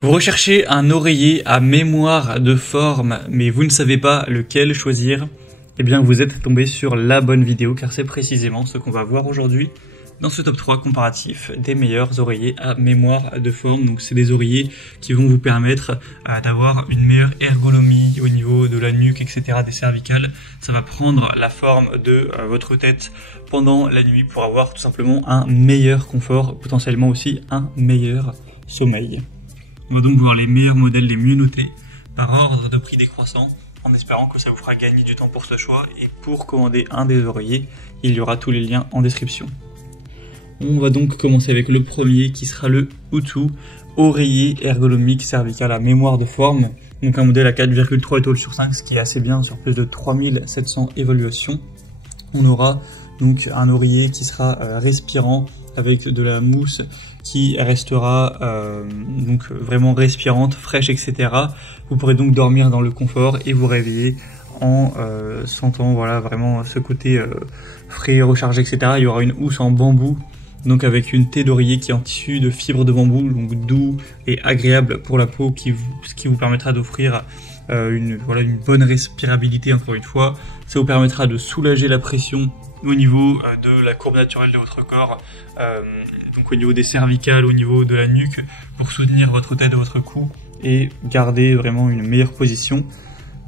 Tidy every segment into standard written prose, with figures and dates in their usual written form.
Vous recherchez un oreiller à mémoire de forme, mais vous ne savez pas lequel choisir? Eh bien, vous êtes tombé sur la bonne vidéo, car c'est précisément ce qu'on va voir aujourd'hui dans ce top 3 comparatif des meilleurs oreillers à mémoire de forme. Donc, c'est des oreillers qui vont vous permettre d'avoir une meilleure ergonomie au niveau de la nuque, etc., des cervicales. Ça va prendre la forme de votre tête pendant la nuit pour avoir tout simplement un meilleur confort, potentiellement aussi un meilleur sommeil. On va donc voir les meilleurs modèles les mieux notés par ordre de prix décroissant, en espérant que ça vous fera gagner du temps pour ce choix. Et pour commander un des oreillers, il y aura tous les liens en description. On va donc commencer avec le premier qui sera le Utu, oreiller ergonomique cervical à mémoire de forme. Donc un modèle à 4,3 étoiles sur 5, ce qui est assez bien sur plus de 3700 évaluations. On aura donc un oreiller qui sera respirant avec de la mousse qui restera donc vraiment respirante, fraîche, etc. Vous pourrez donc dormir dans le confort et vous réveiller en sentant voilà vraiment ce côté frais, rechargé, etc. Il y aura une housse en bambou, donc avec une tais d'oreiller qui est en tissu de fibres de bambou, donc doux et agréable pour la peau, ce qui vous permettra d'offrir une bonne respirabilité. Encore une fois, ça vous permettra de soulager la pression au niveau de la courbe naturelle de votre corps, donc au niveau des cervicales, au niveau de la nuque, pour soutenir votre tête et votre cou et garder vraiment une meilleure position.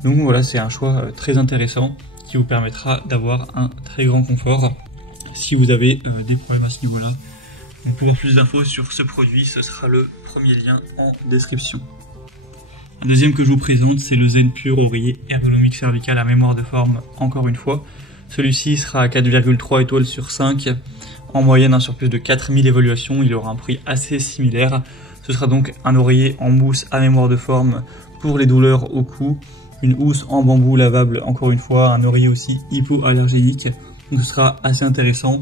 Donc voilà, c'est un choix très intéressant qui vous permettra d'avoir un très grand confort si vous avez des problèmes à ce niveau-là. Donc pour voir plus d'infos sur ce produit, ce sera le premier lien en description. Un deuxième que je vous présente, c'est le Zen Pure oreiller ergonomique cervical à mémoire de forme, encore une fois. Celui-ci sera à 4,3 étoiles sur 5, en moyenne sur plus de 4000 évaluations. Il aura un prix assez similaire. Ce sera donc un oreiller en mousse à mémoire de forme pour les douleurs au cou, une housse en bambou lavable, encore une fois, un oreiller aussi hypoallergénique. Donc ce sera assez intéressant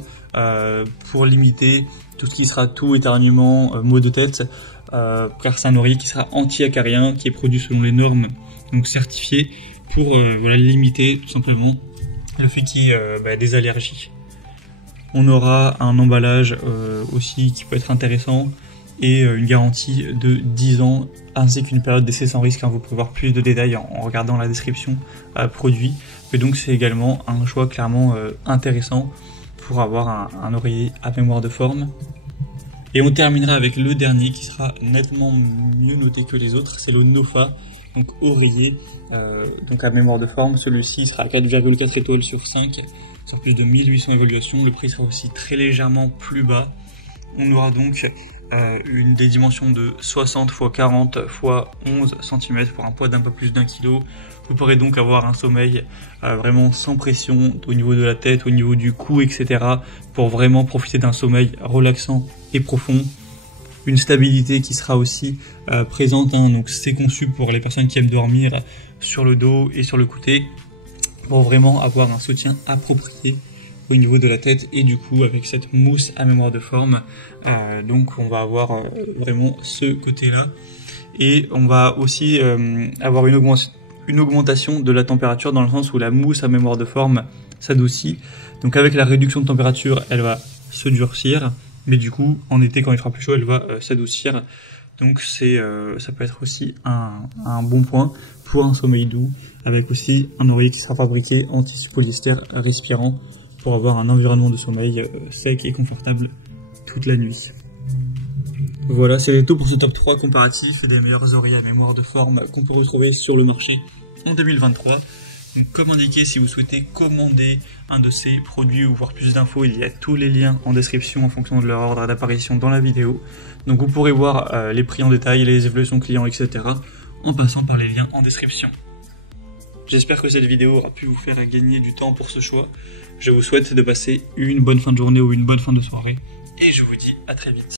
pour limiter tout ce qui sera toux, éternuement, maux de tête, car c'est un oreiller qui sera anti-acarien, qui est produit selon les normes donc certifiées pour limiter tout simplement le fait qu'il y ait des allergies. On aura un emballage aussi qui peut être intéressant et une garantie de 10 ans ainsi qu'une période d'essai sans risque. Vous pouvez voir plus de détails en regardant la description produit. Et donc c'est également un choix clairement intéressant pour avoir un oreiller à mémoire de forme. Et on terminera avec le dernier qui sera nettement mieux noté que les autres, c'est le Nofa, donc oreiller donc à mémoire de forme. Celui-ci sera à 4,4 étoiles sur 5, sur plus de 1800 évaluations. Le prix sera aussi très légèrement plus bas. On aura donc des dimensions de 60 x 40 x 11 cm pour un poids d'un peu plus d'1 kg. Vous pourrez donc avoir un sommeil vraiment sans pression au niveau de la tête, au niveau du cou, etc. pour vraiment profiter d'un sommeil relaxant et profond. Une stabilité qui sera aussi présente, donc c'est conçu pour les personnes qui aiment dormir sur le dos et sur le côté, pour vraiment avoir un soutien approprié au niveau de la tête et du cou avec cette mousse à mémoire de forme. Donc on va avoir vraiment ce côté-là. Et on va aussi avoir une augmentation de la température dans le sens où la mousse à mémoire de forme s'adoucit. Donc avec la réduction de température, elle va se durcir. Mais du coup, en été, quand il fera plus chaud, elle va s'adoucir. Donc ça peut être aussi un bon point pour un sommeil doux, avec aussi un oreiller qui sera fabriqué en tissu polyester respirant pour avoir un environnement de sommeil sec et confortable toute la nuit. Voilà, c'est tout pour ce top 3 comparatif des meilleurs oreillers à mémoire de forme qu'on peut retrouver sur le marché en 2023. Donc, comme indiqué, si vous souhaitez commander un de ces produits ou voir plus d'infos, il y a tous les liens en description en fonction de leur ordre d'apparition dans la vidéo. Donc vous pourrez voir les prix en détail, les évaluations clients, etc. en passant par les liens en description. J'espère que cette vidéo aura pu vous faire gagner du temps pour ce choix. Je vous souhaite de passer une bonne fin de journée ou une bonne fin de soirée. Et je vous dis à très vite.